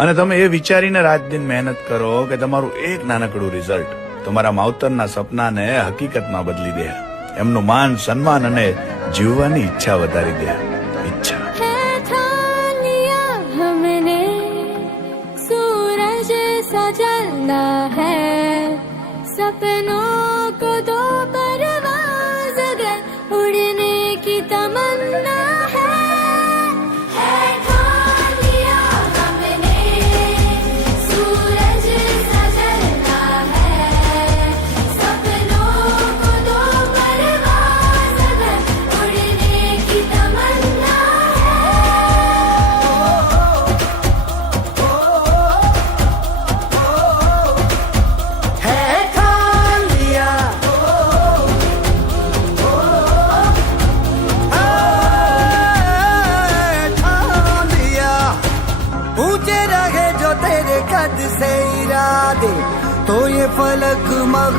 અને તમે એ વિચારીને રાત દિન મહેનત કરો કે તમારું એક નાનકડું રિઝલ્ટ તમારા માવતરના સપનાને હકીકતમાં બદલી દે, એમનું માન સન્માન અને જીવવાની ઈચ્છા વધારી દે. ઈચ્છા है ठान लिया हमने सूरज सा जलना है सपनों को दो परवाज़ अगर उड़ने की तमन्ना है ठान लिया हमने सूरज सा जलना है सपनों को दो परवाज़ अगर उड़ने की तमन्ना है ठान लिया ठान लिया ऊंचे रहे जो तेरे कद से इरादे तो ये फलक मग